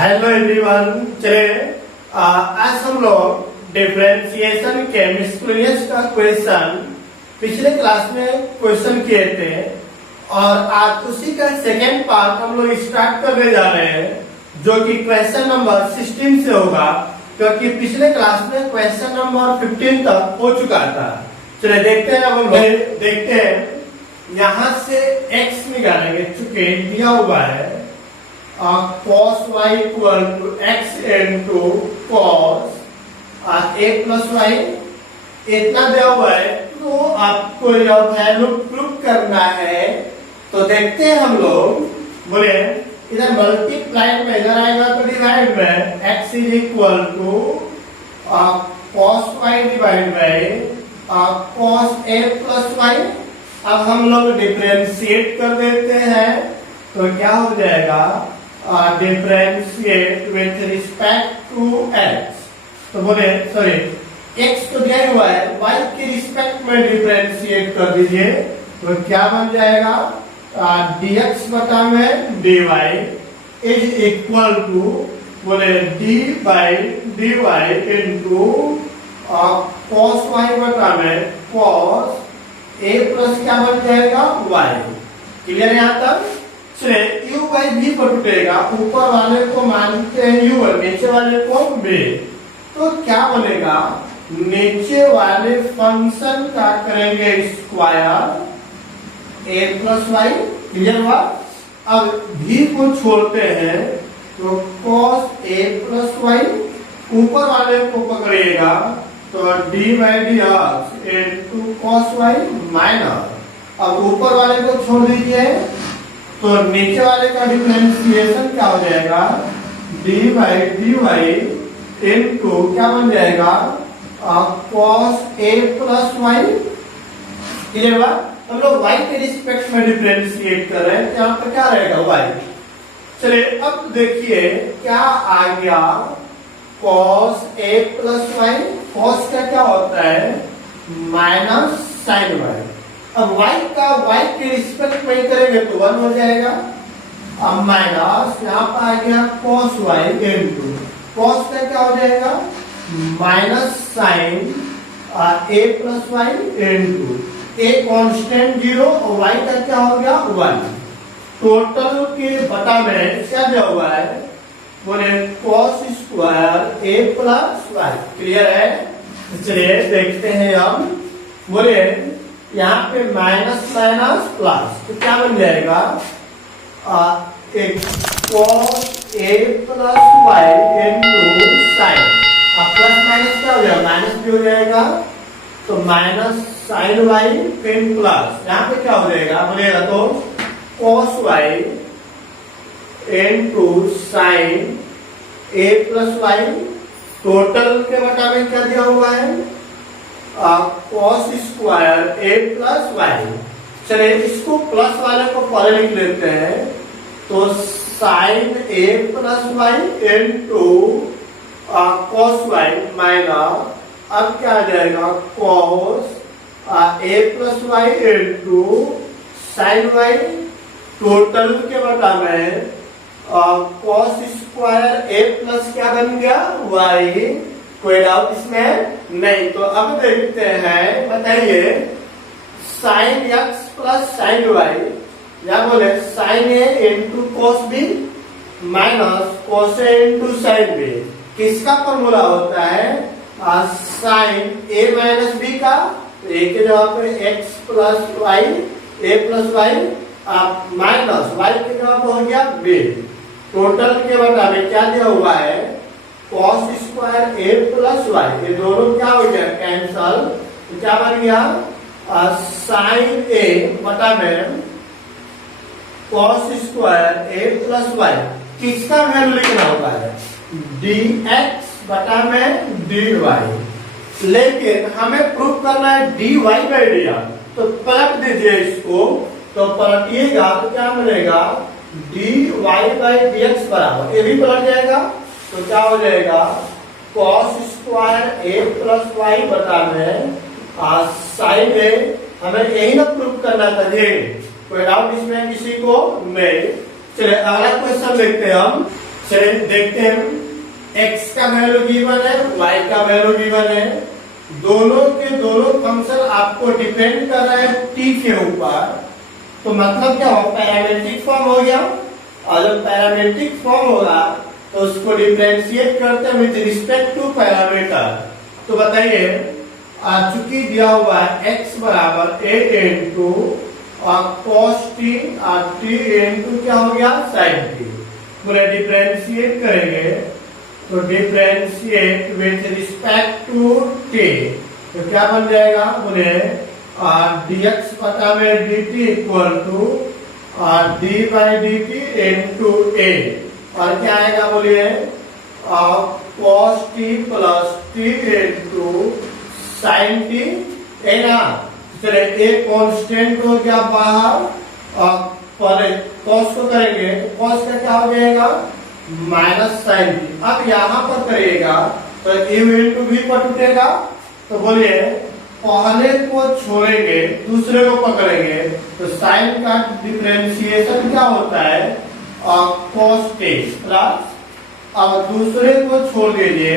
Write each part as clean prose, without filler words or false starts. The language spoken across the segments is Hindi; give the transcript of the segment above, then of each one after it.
Hello everyone. चले आज हम लोग डिफरेंशिएशन के मिसलेनियस का क्वेश्चन पिछले क्लास में क्वेश्चन किए थे और आज उसी का सेकेंड पार्ट हम लोग स्टार्ट करने जा रहे हैं, जो कि क्वेश्चन नंबर 16 से होगा, क्योंकि पिछले क्लास में क्वेश्चन नंबर 15 तक हो चुका था। चले देखते हैं। अब हम लोग देखते हैं, यहाँ से x निकालेंगे, चूंकि दिया हुआ है cos y equal to x into cos a plus y, इतना दिया हुआ है। तो आपको यह वैल्यू प्रूफ करना है। तो देखते हैं हम लोग, बोले इधर मल्टीप्लाई में इधर आएगा तो डिवाइड में x is equal to cos y divide by cos a plus y. अब हम लोग डिफरेंशिएट कर देते हैं, तो क्या हो जाएगा, differentiate with respect to x। तो बोले सॉरी, x तो दिया हुआ है, y के रिस्पेक्ट में डिफरेंशिएट कर दीजिए, तो क्या बन जाएगा, dx बटा में dy इज इक्वल टू बोले d by dy into cos y बटा में cos a प्लस क्या बन जाएगा y। क्लियर है यहाँ तक? चलिए u बाई v को टूटेगा, ऊपर वाले को मानते हैं u और नीचे वाले को v। तो क्या बनेगा, नीचे वाले फंक्शन का करेंगे square a plus y. Clear हुआ? अब v को छोड़ते हैं तो cos a प्लस वाई, ऊपर वाले को पकड़िएगा तो d by D into cos y minus. अब ऊपर वाले को छोड़ दीजिए तो नीचे वाले का डिफरेंशिएशन क्या हो जाएगा, d by d y into क्या बन जाएगा cos a plus y. Clear हुआ? हम लोग y के रिस्पेक्ट में डिफरेंशिएट कर रहे हैं, यहाँ पर क्या रहेगा y। चलिए अब देखिए क्या आ गया, cos a plus y. cos का क्या होता है, माइनस साइन वाई। अब y का y के रिस्पेक्ट में करेंगे तो 1 हो जाएगा। अब माइनस यहाँ पर आ गया cos y इंटू cos का क्या हो जाएगा, minus sine a plus y into a constant 0 और y का क्या हो गया 1। टोटल के बटा में क्या दिया हुआ है, बोले cos square a plus y. Clear है? चलिए देखते हैं हम, बोले यहाँ पे माइनस माइनस प्लस, तो क्या बन जाएगा, एक cos a plus y into sine. अब प्लस माइनस क्या हो जाएगा, माइनस भी हो जाएगा, तो minus sine y in plus, यहाँ पे क्या हो जाएगा, बोलेगा तो cos y into sine a plus y. Total के बटा में क्या दिया हुआ है, cos square a plus y. चलिए इसको प्लस वाले को पहले लिख लेते हैं, तो sine a plus y into cos y minus, अब क्या आ जाएगा cos a plus y into sine y. Total के बटा में cos स्क्वायर a प्लस क्या बन गया y। कोई डाउट इसमें नहीं? तो अब देखते हैं, बताइए sine x plus sine y, या बोले sine a into cos b minus cos a into sine b। किसका फॉर्मूला होता है, साइन a माइनस b का। एक के जगह पे x plus y, a plus y minus y के जगह पे हो गया b। टोटल के बटा में क्या दिया हुआ है, cos square a plus y, ये दोनों क्या हो गया कैंसल, तो क्या बन गया, साइन a बटा में cos square a plus y. किसका वैल्यू लिखना होता है, dx बटा में dy। लेकिन हमें प्रूफ करना है dy बाई dr, तो पलट दीजिए इसको, तो पलटिएगा तो क्या मिलेगा, dy बाई dx बराबर, ये भी पलट जाएगा, तो क्या हो जाएगा, cos square a plus y बटा में साइन a। हमें यही ना प्रूफ करना था जी, कोई डाउट इसमें किसी को नहीं? चलिए अगला क्वेश्चन देखते हैं हम। चलिए देखते हैं, x का वैल्यू गिवन है, y का वैल्यू गिवन है, दोनों के दोनों फंक्शन आपको डिपेंड कर रहे हैं t के ऊपर, तो मतलब क्या हो, पैरामेट्रिक फॉर्म हो गया। और जब पैरामेट्रिक फॉर्म होगा तो उसको डिफरेंशिएट करते हैं विद रिस्पेक्ट टू पैरामीटर। तो बताइए, चूंकि दिया हुआ है x बराबर a इंटू और cos t और t इंटू क्या हो गया sin t, पूरा डिफरेंशिएट करेंगे तो differentiate with respect to t, तो क्या बन जाएगा, बोले dx बटा में dt equal to d by dt into a, और क्या आएगा बोलिए cos t plus t into sin t है ना। चले एक कांस्टेंट हो गया बाहर, और पहले cos को करेंगे तो cos का क्या हो जाएगा माइनस sin t। अब यहाँ पर करिएगा तो u इंटू v पर टूटेगा, तो बोलिए पहले को छोड़ेंगे दूसरे को पकड़ेंगे, तो sin का डिफरेंशिएशन क्या होता है cos t प्लस, अब दूसरे को छोड़ दीजिए,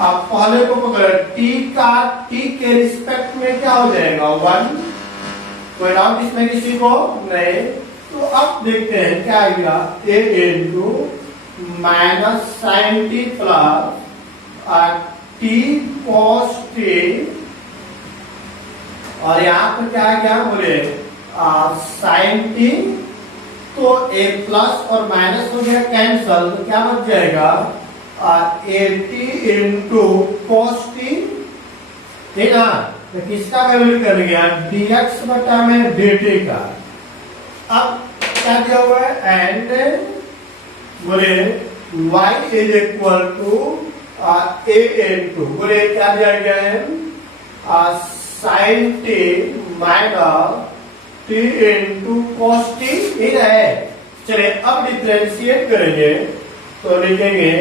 आप पहले को पकड़े t का t के रिस्पेक्ट में क्या हो जाएगा 1, कोई डाउट इसमें किसी को नहीं। तो अब देखते हैं क्या आएगा, a into minus sine t plus t cos t, और यहाँ पर क्या आ गया बोले साइन टी, तो a प्लस और माइनस हो गया कैंसल, तो क्या बच जाएगा at इंटू cos t, ठीक ना। तो किसका वैल्यू कर गया dx बटा में dt का। अब क्या दिया हुआ है, एंड बोले y is equal to a into, बोले क्या दिया गया है sine t minus t into cos t, ठीक है। चलिए अब डिफरेंशिएट करेंगे तो लिखेंगे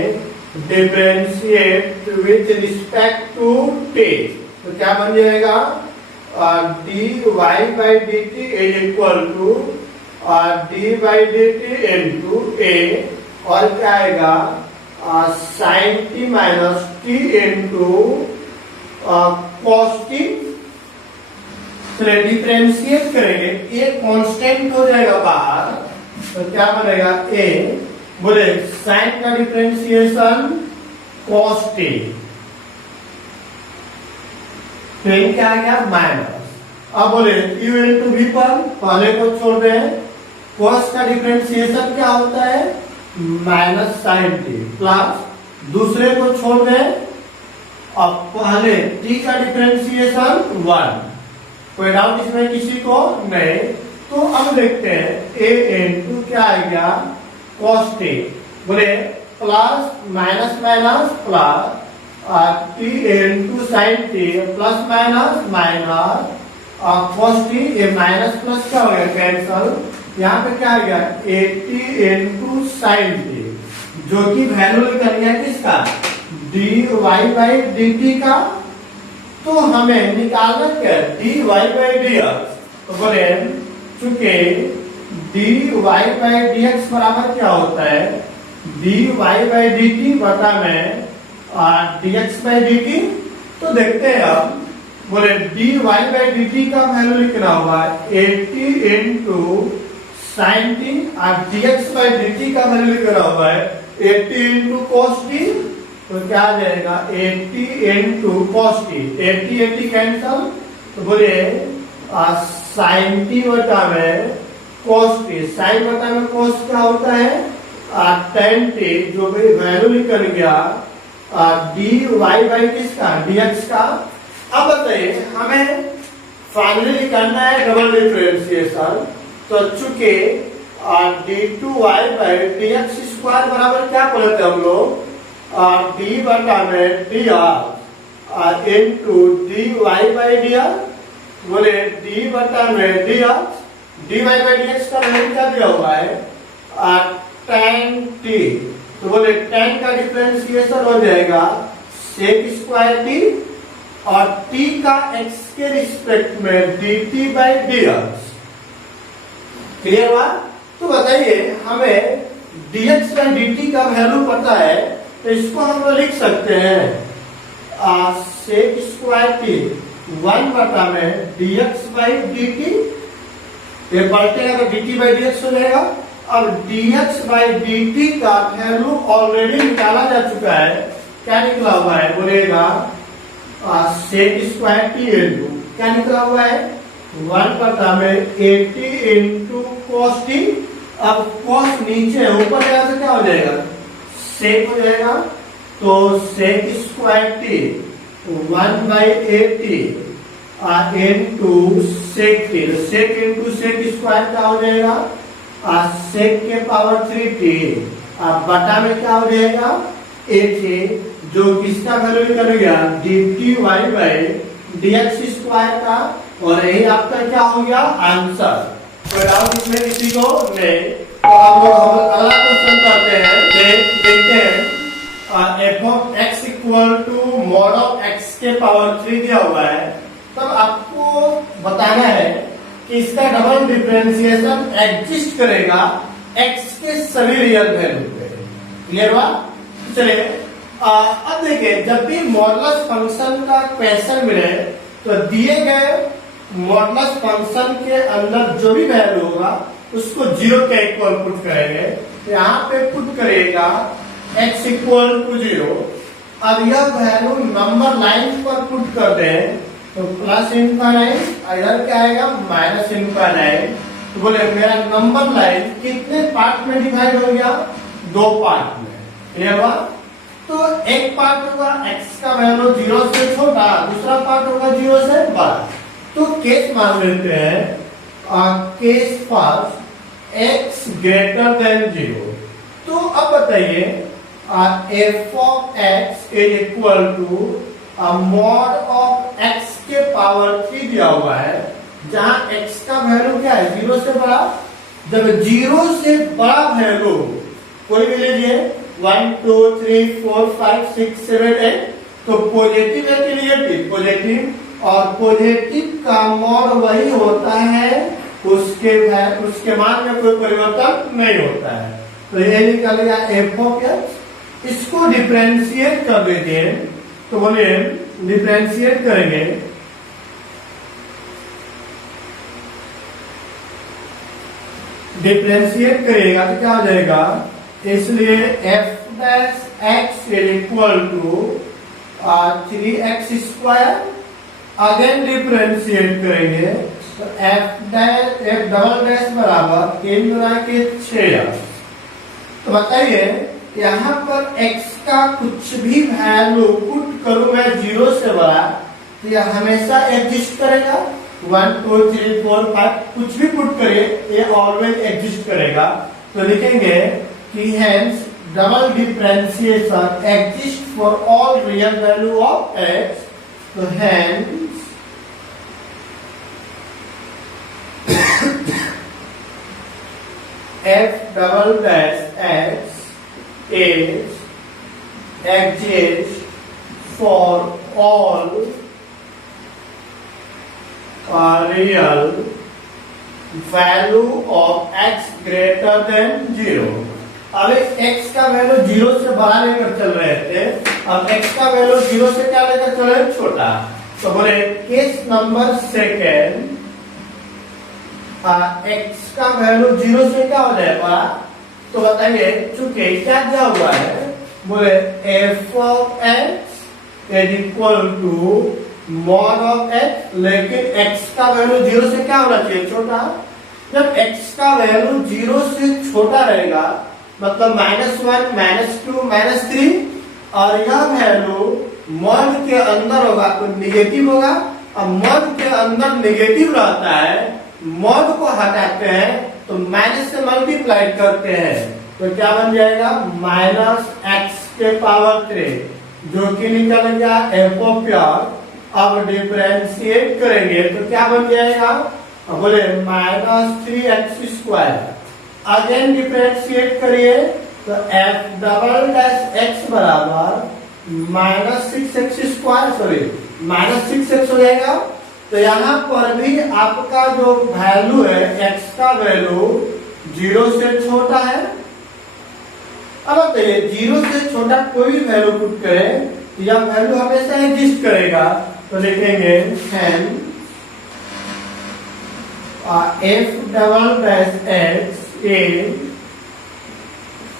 differentiate with respect to t, तो क्या बन जाएगा dy by dt is equal to d by dt into a, और क्या आएगा sine t minus t into cos t। चलिए डिफरेंशिएट करेंगे, a कांस्टेंट हो जाएगा बाहर, तो क्या बनेगा a, बोले साइन का डिफरेंशिएशन cos t, फिर क्या आ गया माइनस, अब बोले u इंटू v पर पहले को छोड़ दें, cos का डिफरेंशिएशन क्या होता है माइनस साइन t प्लस दूसरे को छोड़ दें, अब पहले t का डिफरेंशिएशन 1, कोई डाउट इसमें किसी को नहीं। तो अब देखते हैं a इंटू क्या आ गया cos t, बोले plus minus minus plus t into sine t plus minus minus cos t, ये माइनस प्लस क्या हो गया कैंसल, यहाँ पे क्या आ गया 80 इंटू साइन t, जो कि वैल्यू निकल गया किसका dy बाई dt का। तो हमें निकालना क्या dy बाई dx, तो बोले चूंकि dy बाई dx बराबर क्या होता है dy बाई dt बटा में dx बाई dt। तो देखते हैं अब, बोले dy बाई dt का वैल्यू लिखना होगा 80 इंटू साइन टी, और dx बाई dt का वैल्यू लिखना होगा 80 इंटू cos t, तो क्या आ जाएगा 80 इंटू cos t, 80 कैंसल, तो बोले साइन टी बटा में cos t, साइन बटा में cos क्या होता है tan t, जो भी वैल्यू निकल गया dy बाई किसका dx का। अब बताइए हमें फाइनली करना है डबल डिफरेंशिएशन, तो चूंकि d2y बाई dx स्क्वायर बराबर क्या पढ़ते हम लोग d बटा में dr into dy by dx, बोले d बटा में dx, dy बाई dx का वैल्यू क्या दिया हुआ है tan t, तो बोले tan का डिफरेंशिएशन हो जाएगा sec स्क्वायर t, और t का x के रिस्पेक्ट में dt बाई dx, क्लियर हुआ। तो बताइए हमें dx बाई dt का वैल्यू पता है तो इसको हम लोग लिख सकते हैं सेक स्क्वायर की 1 बटा में dx बाई dt, ये पलटेगा तो dt बाई dx हो जाएगा। अब dx बाई dt का वैल्यू ऑलरेडी निकाला जा चुका है, क्या निकला हुआ है बोलेगा सेक स्क्वायर की इंटू क्या निकला हुआ है 1 बटा में 80 इंटू cos t। अब cos नीचे ऊपर जाएगा तो क्या हो जाएगा सेक हो जाएगा, तो sec square t 1 by 80 into sec t, sec into sec square क्या हो जाएगा सेक के पावर 3t, बटा में क्या हो जाएगा 80, जो किसका वैल्यू निकल गया dt y by dx square का, और यही आपका क्या हो गया आंसर। कोई डाउट इसमें किसी को नहीं? तो अब हम अगला क्वेश्चन करते हैं, देखते हैं f of x equal to mod of x के पावर 3 दिया हुआ है, तब आपको बताना है कि इसका डबल डिफरेंशिएशन एग्जिस्ट करेगा x के सभी रियल वैल्यू पे। क्लियर बात? चलिए अब देखिए, जब भी मॉडुलस फंक्शन का क्वेश्चन मिले तो दिए गए मॉडुलस फंक्शन के अंदर जो भी वैल्यू होगा उसको 0 के इक्वल पुट करेंगे। तो यहाँ पे पुट करेगा x इक्वल टू 0। अब यह वैल्यू नंबर लाइन पर पुट कर दें तो प्लस इनफाइनाइट, इधर क्या आएगा माइनस इनफाइनाइट। तो बोले मेरा नंबर लाइन कितने पार्ट में डिवाइड हो गया 2 पार्ट में। क्लियर हुआ? तो एक पार्ट होगा x का वैल्यू 0 से छोटा, दूसरा पार्ट होगा 0 से बड़ा। तो केस मान लेते हैं case first x greater than 0। तो अब बताइए f of x is equal to mod of x के पावर 3 दिया हुआ है, जहां x का वैल्यू क्या है 0 से बड़ा। जब 0 से बड़ा वैल्यू कोई भी लीजिए 1 2 3 4 5 6 7 8, तो पॉजिटिव है कि निगेटिव पॉजिटिव, और पॉजिटिव का मॉड वही होता है, उसके मान में कोई परिवर्तन नहीं होता है। तो ये निकल गया f ऑफ x। इसको डिफरेंशिएट कर देते हैं, तो बोलिए डिफरेंशिएट करेंगे डिफरेंशिएट करिएगा तो क्या हो जाएगा, इसलिए f dash x is equal to 3x square. Again differentiate करेंगे तो f डबल डैश बराबर 3 गुना के 6। तो बताइए यहाँ पर x का कुछ भी वैल्यू पुट करूं मैं 0 से बड़ा, तो यह हमेशा एग्जिस्ट करेगा। 1 2 3 4 5 कुछ भी पुट करिए ये ऑलवेज एग्जिस्ट करेगा। तो लिखेंगे कि hence double differentiation exist for all real value of x। तो hence f double dash x is exists for all real value of x greater than 0। अब x का वैल्यू 0 से बड़ा लेकर चल रहे थे, अब x का वैल्यू 0 से क्या लेकर चल रहे छोटा। तो बोले केस नंबर सेकेंड x का वैल्यू 0 से क्या हो जाएगा, तो बताइए चूंकि क्या दिया हुआ है, बोले f of x is equal to mod of x, लेकिन x का वैल्यू 0 से क्या होना चाहिए छोटा। जब x का वैल्यू 0 से छोटा रहेगा मतलब -1 -2 -3, और यह वैल्यू मॉड के अंदर होगा तो निगेटिव होगा। अब मॉड के अंदर निगेटिव रहता है, मॉड को हटाते हैं तो माइनस से मल्टीप्लाई करते हैं, तो क्या बन जाएगा -x के पावर 3, जो कि निकल गया f ऑफ x। अब डिफरेंशिएट करेंगे तो क्या बन जाएगा, बोले -3x स्क्वायर। अगेन डिफरेंशिएट करिए तो f डबल डैश x बराबर -6x स्क्वायर, सॉरी -6x हो जाएगा। तो यहाँ पर भी आपका जो वैल्यू है x का वैल्यू 0 से छोटा है, अब बताइए 0 से छोटा कोई भी वैल्यू पुट करें तो यह वैल्यू हमेशा एग्जिस्ट करेगा। तो लिखेंगे an f double dash x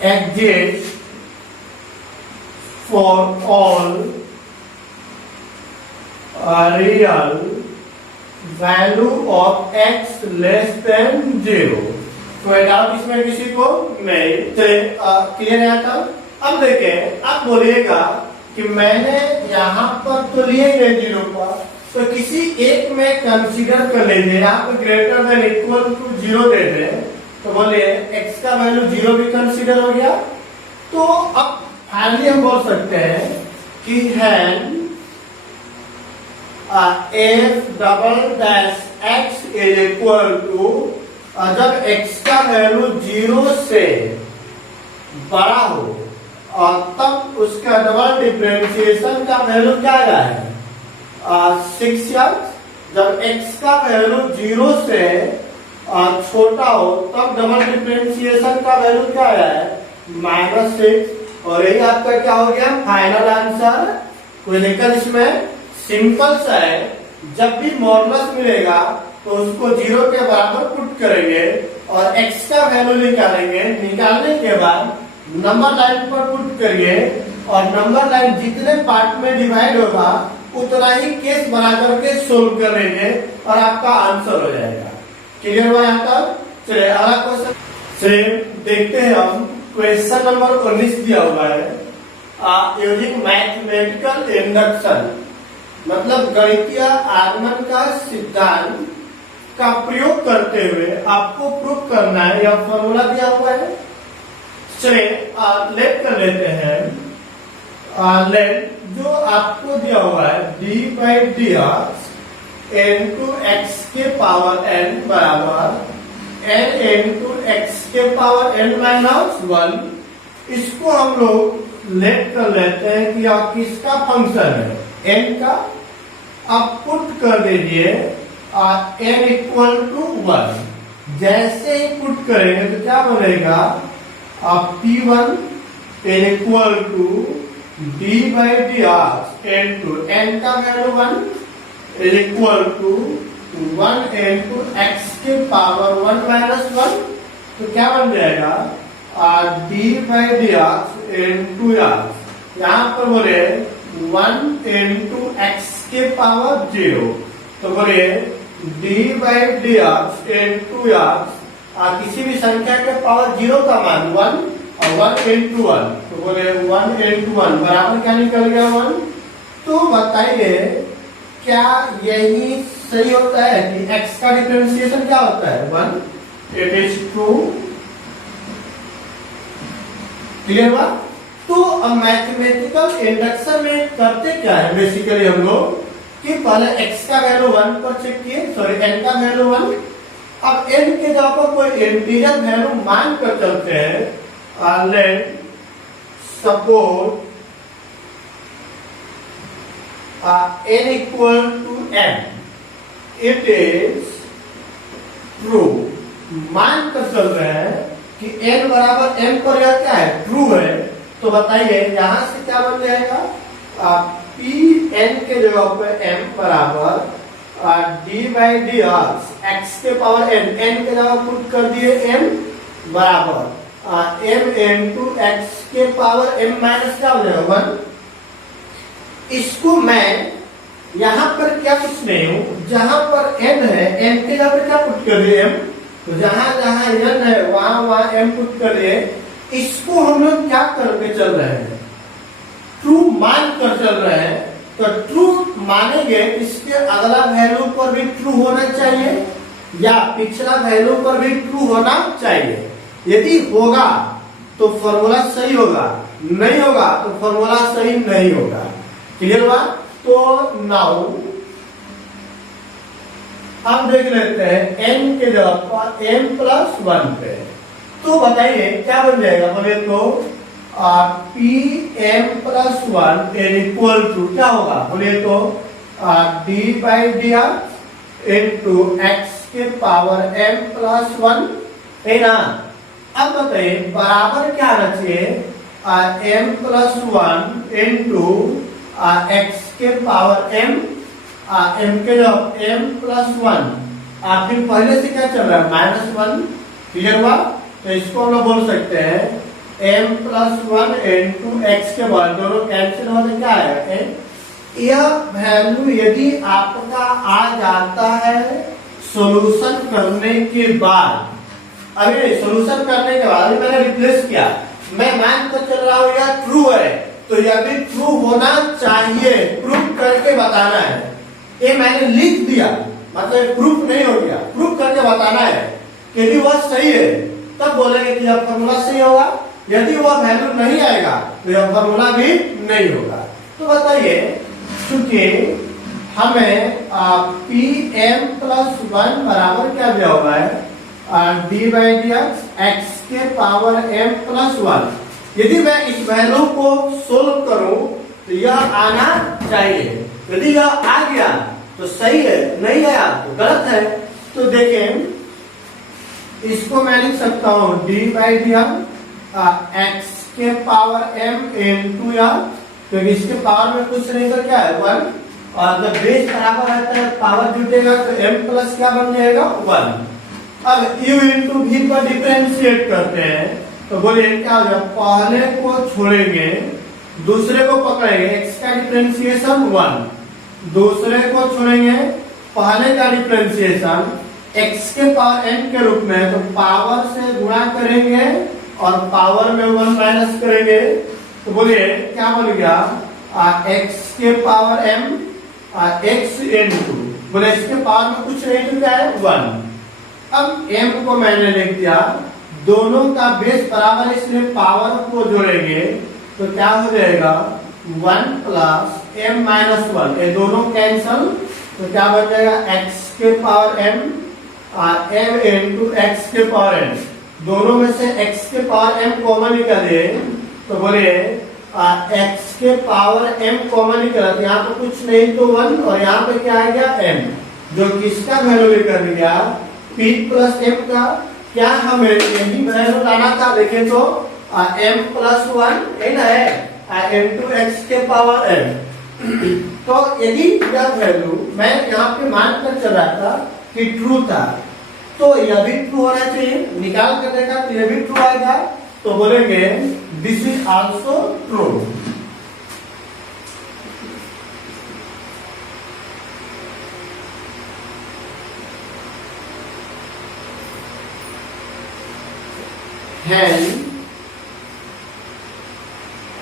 exist for all real value of x less than 0। कोई डाउट इसमें किसी को नहीं? चलिए क्लियर है तब। अब देखें, आप बोलिएगा कि मैंने यहाँ पर तो लिए गए 0 पर, तो किसी एक में कंसीडर कर लीजिए, यहाँ पे ग्रेटर देन इक्वल टू 0 दे दें, तो बोलिए x का वैल्यू 0 भी कंसीडर हो गया। तो अब फाइनली हम बोल सकते हैं कि हैन F double dash X is equal to, जब x का वैल्यू 0 से बड़ा हो और तब उसका डबल डिफरेंशिएशन का वैल्यू क्या है 6x। जब x का वैल्यू 0 से छोटा हो तब डबल डिफरेंशिएशन का वैल्यू क्या है -6। और यही आपका क्या हो गया फाइनल आंसर। कोई दिक्कत इसमें? सिंपल सा है, जब भी मॉडुलस मिलेगा तो उसको 0 के बराबर पुट करेंगे और x का वैल्यू निकालेंगे। निकालने के बाद नंबर लाइन पर पुट करिए और नंबर लाइन जितने पार्ट में डिवाइड होगा उतना ही केस बना करके सोल्व कर लेंगे और आपका आंसर हो जाएगा। क्लियर हुआ यहाँ तक? चलिए अगला क्वेश्चन से देखते हैं हम। क्वेश्चन नंबर 19 दिया हुआ है यूजिंग मैथमेटिकल इंडक्शन, मतलब गणितीय आगमन का सिद्धांत का प्रयोग करते हुए आपको प्रूव करना है। यह फॉर्मूला दिया हुआ है। चलिए लेट कर लेते हैं। लेट जो आपको दिया हुआ है d/dx into x के पावर n बराबर n into x के पावर n माइनस 1। इसको हम लोग लेट कर लेते हैं कि यह किसका फंक्शन है, n का। अब पुट कर दीजिए n इक्वल टू 1। जैसे ही पुट करेंगे तो क्या बनेगा P1 n equal to d/dx into n का value 1 is equal to 1 into x के पावर 1 माइनस 1। तो क्या बन जाएगा d/dx into x। यहाँ पर बोले 1 into x के पावर 0, तो बोले d/dx into x किसी भी संख्या के पावर 0 का मान 1 और 1 into 1, तो बोले 1 into 1 बराबर क्या निकल गया 1। तो बताइए क्या यही सही होता है कि x का डिफरेंशिएशन क्या होता है 1? It is true. क्लियर हुआ? तो अब मैथमेटिकल इंडक्शन में करते क्या है बेसिकली हम लोग कि पहले x का वैल्यू 1 पर चेक किए, सॉरी n का वैल्यू 1। अब n के जगह पर कोई इंटीजर वैल्यू मान कर चलते हैं। Let suppose n equal to m, it is true. मान कर चल रहे हैं कि n बराबर m पर यह क्या है ट्रू है। तो बताइए यहां से क्या बन जाएगा p n के जगह पे m बराबर d/dx x के पावर n, n के जगह पुट कर दिए m बराबर m into x के पावर m माइनस क्या हो जाएगा 1। इसको मैं यहाँ पर क्या कुछ नहीं हूँ, जहां पर n है n के जगह पर क्या पुट कर दिए m, तो जहां जहां n है वहां वहां m पुट कर दिए। इसको हम लोग क्या करके चल रहे हैं ट्रू मान कर चल रहे हैं। तो ट्रू मानेंगे इसके अगला वैल्यू पर भी ट्रू होना चाहिए या पिछला वैल्यू पर भी ट्रू होना चाहिए। यदि होगा तो फॉर्मूला सही होगा, नहीं होगा तो फॉर्मूला सही नहीं होगा। क्लियर हुआ? तो नाउ अब देख लेते हैं n के जगह पर m+1 पे। तो बताइए क्या बन जाएगा, बोले तो Pm+1 इज इक्वल टू क्या होगा, बोले तो d/dx into x के पावर m+1 है ना। अब बताइए बराबर क्या आना चाहिए m प्लस 1 इंटू एक्स के पावर m, m के जब m प्लस 1, फिर पहले से क्या चल रहा है -1, क्लियर हुआ? तो इसको हम लोग बोल सकते हैं m प्लस 1 इंटू एक्स के बाद दोनों कैंसिल होने क्या आएगा m। यह वैल्यू यदि आपका आ जाता है सॉल्यूशन करने के बाद, अभी सॉल्यूशन करने के बाद अभी मैंने रिप्लेस किया, मैं मान कर चल रहा हूं यह ट्रू है, तो यह भी ट्रू होना चाहिए, प्रूफ करके बताना है। ये मैंने लिख दिया मतलब प्रूफ नहीं हो गया, प्रूफ करके बताना है कि यदि वह सही है तब बोलेंगे कि यह फॉर्मूला सही होगा, यदि वह वैल्यू नहीं आएगा तो यह फॉर्मूला भी नहीं होगा। तो बताइए, क्योंकि हमें पी एम प्लस 1 बराबर क्या दिया हुआ है डी बाई डी एक्स के पावर m प्लस 1। यदि मैं इस वैल्यू को सोल्व करूं तो यह आना चाहिए, यदि यह आ गया तो सही है, नहीं आया तो गलत है। तो देखें, इसको मैं लिख सकता हूं डी बाई डी एक्स के पावर m इंटू क्योंकि इसके पावर में कुछ नहीं तो क्या है 1, और जब बेस बराबर रहता है पावर जुटेगा तो m प्लस क्या बन जाएगा 1। अब u इंटू v पर डिफरेंशिएट करते हैं तो बोलिए क्या हो जाएगा, पहले को छोड़ेंगे दूसरे को पकड़ेंगे, x का डिफरेंशिएशन 1, दूसरे को छोड़ेंगे पहले का डिफरेंशिएशन x के पावर n के रूप में, तो पावर से गुणा करेंगे और पावर में 1 माइनस करेंगे, तो बोलिए क्या बन गया x के पावर m x इंटू, बोले इसके पावर में कुछ नहीं तो क्या है 1। अब m को मैंने लिख दिया, दोनों का बेस बराबर इसलिए पावर को जोड़ेंगे तो क्या हो जाएगा 1 प्लस m माइनस 1, ये दोनों कैंसल, तो क्या बन जाएगा x के power m m into x के पावर n, दोनों में से x के पावर m कॉमन निकाले तो बोले x के पावर m कॉमन निकला, तो यहाँ पे कुछ नहीं तो 1 और यहाँ पे क्या आ गया m, जो किसका वैल्यू लेकर गया p प्लस m का। क्या हमें यही वैल्यू लाना था, देखें तो m प्लस 1 है ना है इंटू एक्स के पावर m। तो यदि यह वैल्यू मैं यहाँ पे मान कर चल रहा था कि ट्रू था, तो यह भी ट्रू होना चाहिए, निकाल कर देखा तो यह भी ट्रू आएगा, तो बोलेंगे दिस इज आल्सो ट्रू।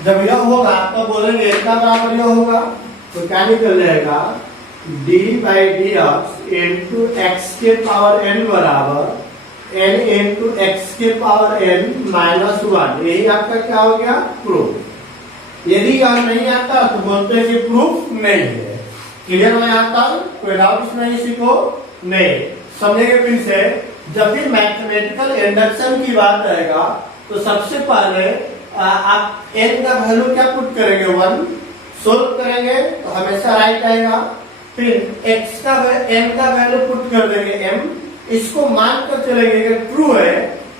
जब यह होगा तो बोलेंगे इतना बराबर यह होगा, तो क्या निकल जाएगा d by D x into x के पावर n बराबर n इंटू एक्स के पावर n माइनस 1। यही आपका क्या हो गया प्रूफ। यदि यह नहीं आता तो बोलते हैं कि प्रूफ नहीं है। क्लियर हो यहाँ तक? कोई डाउट नहीं किसी को? नहीं समझेंगे फिर से। जब भी मैथमेटिकल इंडक्शन की बात आएगा तो सबसे पहले आप n का वैल्यू क्या पुट करेंगे 1, सोल्व करेंगे तो हमेशा राइट आएगा। फिर x का n का वैल्यू पुट कर देंगे m, इसको मान कर चलेंगे कि ट्रू है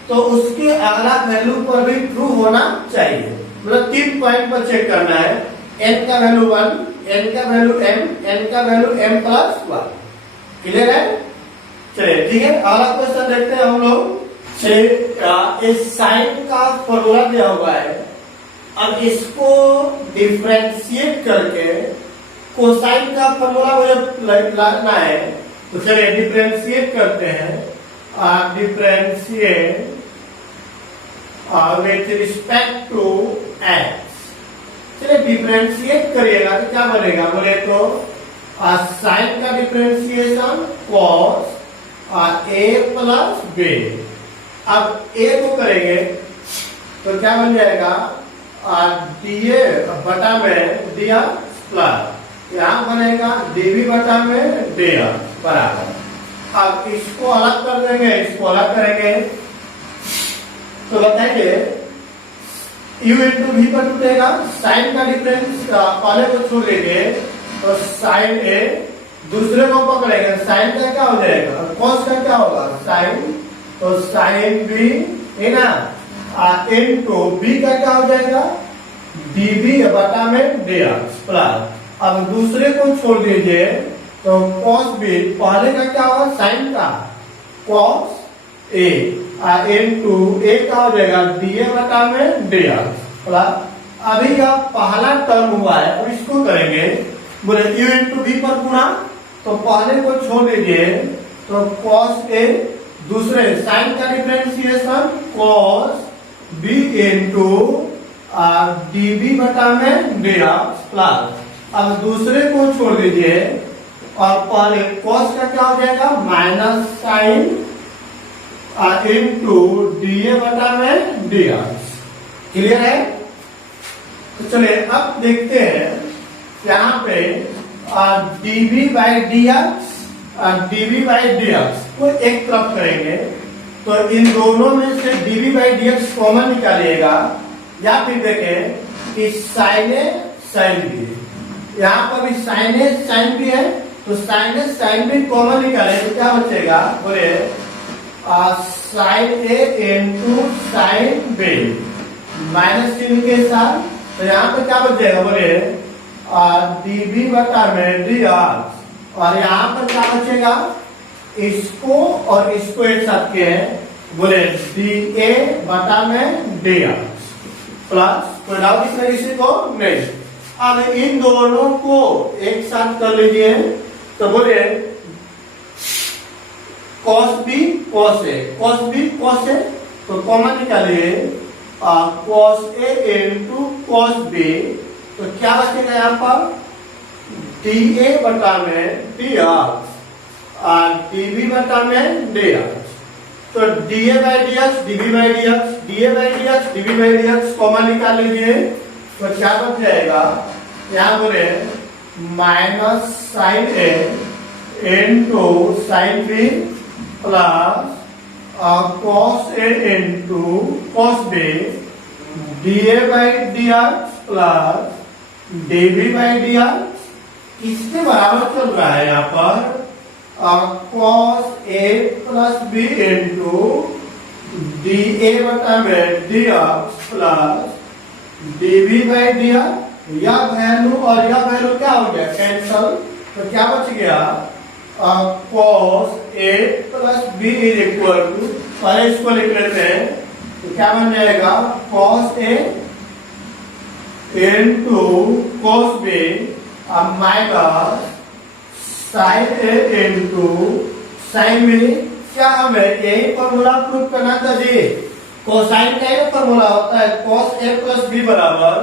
तो उसके अगला वैल्यू पर भी ट्रू होना चाहिए। मतलब 3 पॉइंट पर चेक करना है, n का वैल्यू 1, n का वैल्यू m, n का वैल्यू m प्लस 1। क्लियर है? चलिए ठीक है, अगला क्वेश्चन देखते हैं हम लोग। इस साइन का फॉर्मूला दिया हुआ है, अब इसको डिफरेंशिएट करके कोसाइन का फॉर्मूला मुझे लगाना है, तो चलिए डिफरेंशिएट करते हैं। Differentiate with respect to x. चलिए डिफरेंशिएट करिएगा तो क्या बनेगा, बोले तो साइन का differentiation cos a plus b। अब a को करेंगे तो क्या बन जाएगा dA बटा में dr प्लस, यहाँ बनेगा dv बटा में dr बराबर। अब इसको अलग कर देंगे, इसको अलग करेंगे तो बताइए u इंटू v पर टूटेगा, साइन का डिफरेंस पहले को छोड़ देंगे तो साइन a, दूसरे को पकड़ेंगे साइन का क्या हो जाएगा, कॉस का क्या होगा साइन, तो साइन b है ना इनटू बी का क्या हो जाएगा, डीबी बटा में डीएक्स प्लस, अब दूसरे को छोड़ दीजिए तो कॉस बी, पहले का क्या होगा साइन का, कॉस ए इनटू ए का हो जाएगा डी ए बटा में डीएक्स प्लस, अभी का पहला टर्म हुआ है और इसको करेंगे बोले यू इंटू बी पर गुणा, तो पहले को छोड़ दीजिए तो कॉस ए, दूसरे साइन का differentiation cos b into db बटा में डीएक्स प्लस, अब दूसरे को छोड़ दीजिए और पहले कॉस का क्या हो जाएगा minus sine into d a बटा में डीएक्स। क्लियर है? तो चलिए अब देखते हैं यहाँ पे db by dx, db by dx को एक तरफ करेंगे तो इन दोनों में से डीबी बाई डीएक्स कॉमन निकालिएगा, या फिर देखें कि साइन ए साइन बी, यहाँ पर भी साइन ए साइन बी है तो साइन ए साइन बी कॉमन निकाले तो क्या बचेगा बोले साइन ए इंटू साइन बी माइनस चिन्ह के साथ, तो यहाँ पे क्या बचेगा बोले डीबी बटा में डीएक्स, और यहाँ पर क्या बचेगा इसको और इसको एक साथ के बोले डी ए बटा में डीएक्स प्लस, कोई डाउट इसमें किसी को नहीं। अब इन दोनों को एक साथ कर लीजिए तो बोले cos b cos a, cos b cos a, तो कॉमन निकालिए cos a into cos b, तो क्या बचेगा यहाँ पर dA बटा में dx dB बटा में dx, तो dA by dx dB by dx, dA by dx dB by dx common निकाल लीजिए तो क्या बच जाएगा यहाँ बोले minus sine A into sine b plus cos A into cos b, da by dx plus db by dx, किसके बराबर चल रहा है यहाँ पर cos A plus b into d a बटा में dx plus db by dx, यह वैल्यू और यह वैल्यू क्या हो गया कैंसल, तो क्या बच गया cos A plus B is equal to, पहले इसको लिख लेते हैं तो क्या बन जाएगा कॉस ए into cos B minus sine ए इंटू साइन बी, क्या हमें यही फॉर्मूला प्रूव करना था जी, कोसाइन का एक फॉर्मूला होता है cos a प्लस b बराबर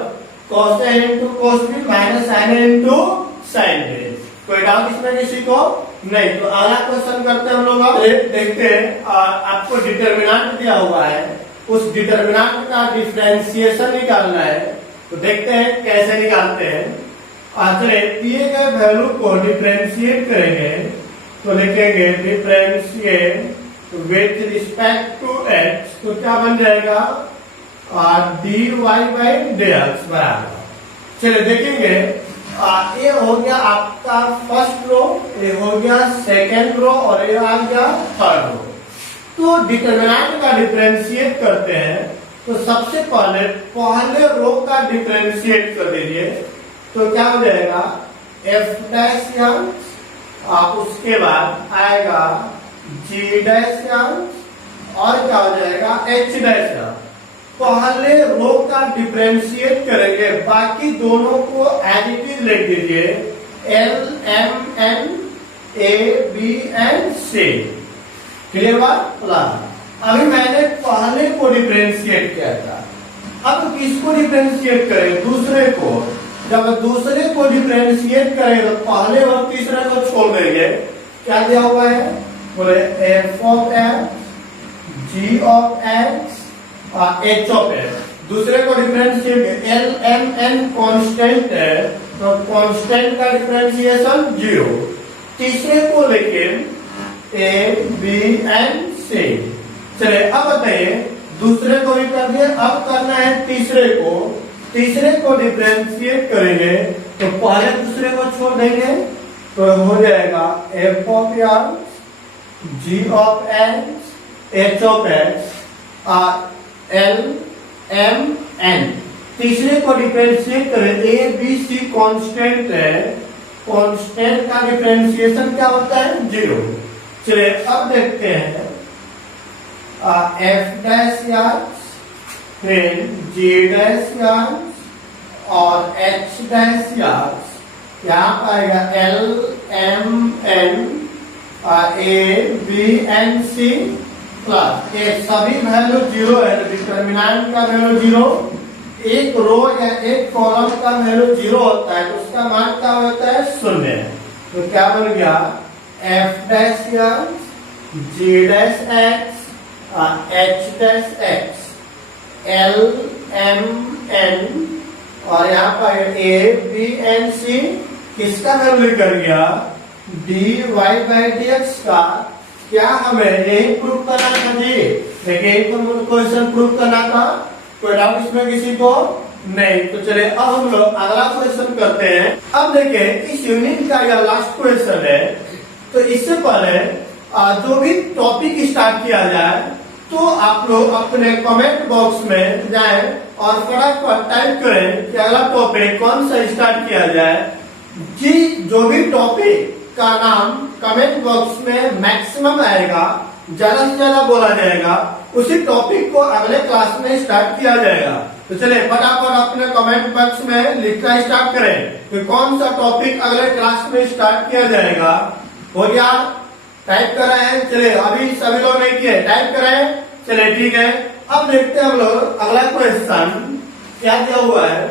cos a into cos b minus sin a into sin b। कोई डाउट इसमें किसी को नहीं? तो अगला क्वेश्चन करते हैं हम लोग, देखते हैं आपको डिटरमिनेंट दिया हुआ है, उस डिटरमिनेंट का डिफरेंशिएशन निकालना है, तो देखते हैं कैसे निकालते हैं। चलिए दिए गए वैल्यू को डिफरेंशिएट करेंगे तो लिखेंगे differentiate with respect to x, तो क्या बन जाएगा dy बाई dx बराबर, चलिए देखेंगे ये हो गया आपका फर्स्ट रो, ये हो गया सेकेंड रो और ये आ गया थर्ड रो। तो डिटरमिनेंट का डिफरेंशिएट करते हैं तो सबसे पहले रो का डिफरेंशिएट कर दीजिए तो क्या हो जाएगा f डैश यम, उसके बाद आएगा g डैश यम और क्या हो जाएगा h डैश यम। पहले रो का डिफरेंशिएट करेंगे, बाकी दोनों को एज इट इज लिख दीजिए l m n a b n c, clear बात? प्लस अभी मैंने पहले को डिफरेंशिएट किया था, अब किसको डिफरेंशिएट करें? दूसरे को। जब दूसरे को डिफरेंशिएट करें तो पहले और तीसरे को छोड़ देंगे। क्या दिया हुआ है? बोले f of x g of x और h ऑफ x। दूसरे को differentiate l m n constant है तो कांस्टेंट का डिफरेंशिएशन 0। तीसरे को लेके a b n c। चलिए अब बताइए, दूसरे को भी कर दिए, अब करना है तीसरे को। तीसरे को डिफरेंशिएट करेंगे तो पहले दूसरे को छोड़ देंगे तो हो जाएगा f of x g of x h of x। L M n. तीसरे को डिफरेंशिएट करें, ए बी सी कांस्टेंट है, कांस्टेंट का डिफरेंशिएशन क्या होता है? 0। चलिए अब देखते हैं एफ डैश यार्ड्स, फिर जी डैश यार्ड्स और एच डैश यार्ड्स। यहाँ पाएगा l M n a b n c plus ये सभी वैल्यू 0 है, तो डिटर्मिनेंट का वैल्यू 0। एक रो या एक कॉलम का वैल्यू 0 होता है तो उसका मान क्या होता है? 0। तो क्या बन गया? F dash G dash X H dash X L M N और यहाँ पर ए बी एन सी किसका वैल्यू कर गया? D Y by D x का। क्या हमें यही प्रूव करना था जी? देखिए क्वेश्चन प्रूव करना था, कोई डाउट इसमें किसी को? नहीं। तो चलिए अब हम लोग अगला क्वेश्चन करते हैं। अब देखिए इस यूनिट का यह लास्ट क्वेश्चन है, तो इससे पहले जो भी टॉपिक स्टार्ट किया जाए तो आप लोग अपने कमेंट बॉक्स में जाएं और फटाफट टाइप करें कि अगला टॉपिक कौन सा स्टार्ट किया जाए। जी जो भी टॉपिक का नाम कमेंट बॉक्स में मैक्सिमम आएगा, ज्यादा से ज्यादा बोला जाएगा, उसी टॉपिक को अगले क्लास में स्टार्ट किया जाएगा। तो चलिए फटाफट अपने कमेंट बॉक्स में लिखना स्टार्ट करें कि कौन सा टॉपिक अगले क्लास में स्टार्ट किया जाएगा। हो गया? टाइप कर रहे हैं? चलिए अभी सभी लोग नहीं किए, टाइप करें। चलिए ठीक है। अब देखते हैं हम लोग अगला क्वेश्चन क्या दिया हुआ है।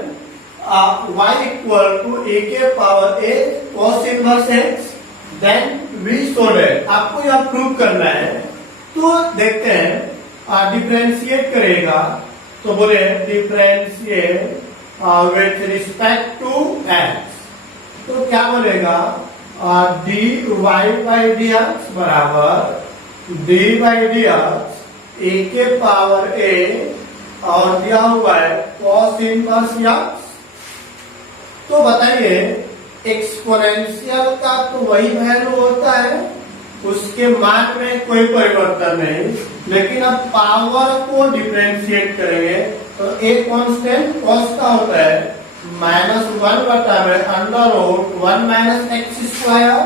y इक्वल टू ए के power A cos inverse x, then we show that. आपको यह प्रूव करना है। तो देखते हैं डिफरेंशिएट करेगा तो बोले differentiate with respect to x, तो क्या बोलेगा? D Y by D x बराबर d by D x a के पावर ए और दिया हुआ है cos इनवर्स x। तो बताइए एक्सपोनेंशियल का तो वही वैल्यू होता है, उसके मान में कोई परिवर्तन नहीं, लेकिन अब पावर को डिफरेंशिएट करेंगे तो एक कांस्टेंट cos का होता है -1 बटा में under root 1 minus x square,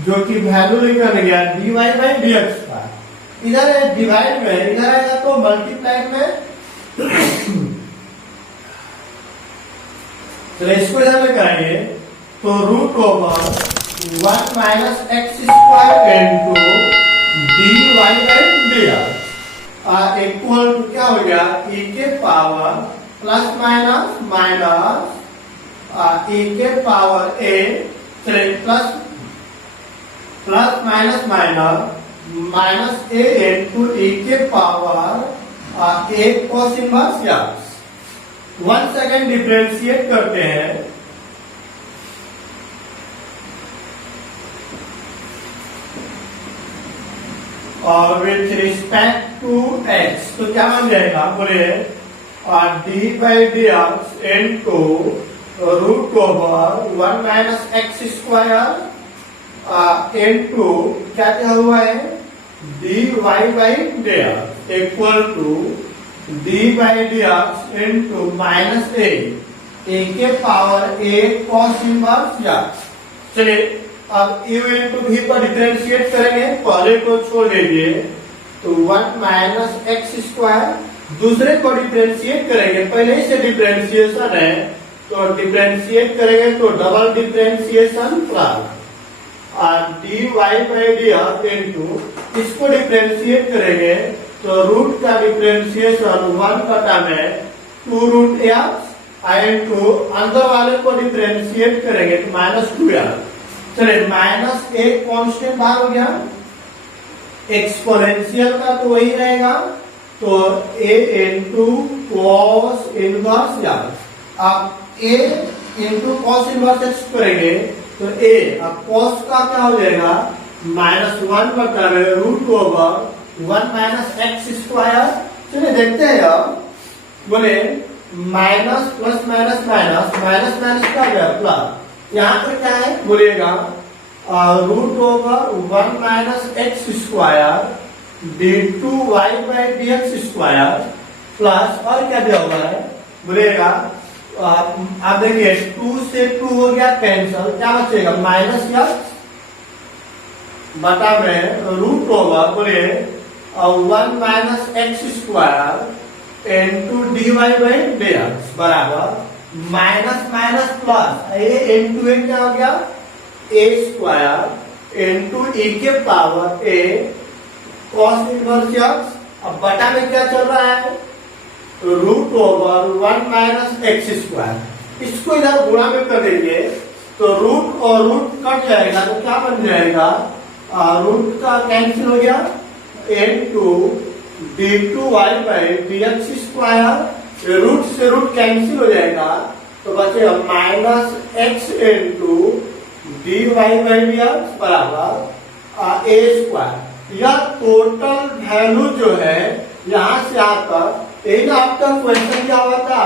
जो कि वैल्यू लिखा गया d Y by D x का। इधर है डिवाइड में, इधर आएगा तो मल्टीप्लाई में। तो इसको इधर में करेंगे तो root over 1 minus x square into d Y by D x equal to क्या हो गया? e के power plus minus minus e के power a, plus plus minus minus minus a into e के power a cos inverse x। 1 second differentiate करते हैं। और विथ रिस्पेक्ट टू x तो क्या बन जाएगा? बोले D by D x into root over 1 minus x square into क्या क्या हुआ है? D Y by D x equal to D by D x into minus A के पावर ए cos इनवर्स x। चलिए अब u इंटू v पर डिफरेंशिएट करेंगे, पहले को छोड़ दीजिए तो 1 माइनस एक्स स्क्वायर, दूसरे को डिफरेंशिएट करेंगे, पहले से डिफरेंशिएशन है तो डिफरेंशिएट करेंगे तो double differentiation plus d Y by D x into इसको डिफरेंशिएट करेंगे तो रूट का डिफरेंशिएशन 1 बटा में 2 रूट एक्स इंटू अंदर वाले को डिफरेंशिएट करेंगे तो -2x। चलिए माइनस एक कांस्टेंट बाहर हो गया, एक्सपोनेंशियल का तो वही रहेगा तो a into cos inverse x। अब a into cos inverse x करेंगे तो a, अब कॉस का क्या हो जाएगा? -1 बटा में root over 1 minus x square. चलिए देखते हैं अब, बोले minus plus minus minus minus minus क्या गया? प्लस। यहाँ पर क्या है? बोलिएगा root over 1 minus x square d two y by D x square plus और क्या दिया हुआ है बोलेगा, आप देखिए 2 से 2 हो गया कैंसल, क्या बचेगा माइनस एक्स बटा में रूट ओवर बोले 1 minus x square into d Y by D x बराबर minus minus plus a into a क्या हो गया ए स्क्वायर इंटू ई के power a cos inverse x. अब बटा में क्या चल रहा है root over 1 minus x square, इसको इधर गुणा में कर देंगे तो रूट और रूट कट जाएगा तो क्या बन जाएगा रूट का कैंसिल हो गया into d two y by D x square, root से रूट कैंसिल हो जाएगा तो बचेगा minus x into d Y by D x बराबर ए स्क्वायर। यह टोटल वैल्यू जो है यहां से आकर यही ना आपका क्वेश्चन क्या हुआ था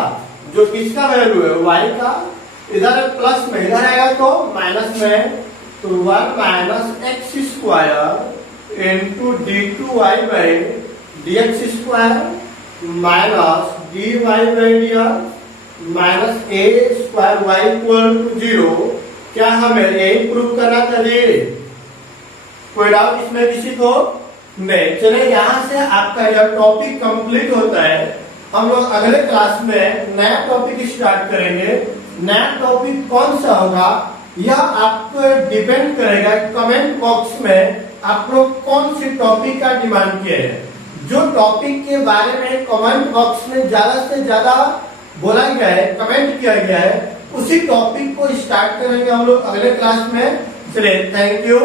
जो किसका वैल्यू है y का, इधर प्लस में इधर आएगा तो माइनस में, तो 1 minus x square into d two y by D x square minus d Y by D x minus a square y equal to 0। क्या हमें यही प्रूव करना चाहिए? कोई डाउट इसमें किसी को नहीं? चले यहाँ से आपका यह टॉपिक कंप्लीट होता है। हम लोग अगले क्लास में नया टॉपिक स्टार्ट करेंगे। नया टॉपिक कौन सा होगा यह आपको डिपेंड करेगा कमेंट बॉक्स में आप लोग कौन सी टॉपिक का डिमांड किए हैं। जो टॉपिक के बारे में कमेंट बॉक्स में ज्यादा से ज्यादा बोला गया है, कमेंट किया गया है, उसी टॉपिक को स्टार्ट करेंगे हम लोग अगले क्लास में। चलिए, थैंक यू।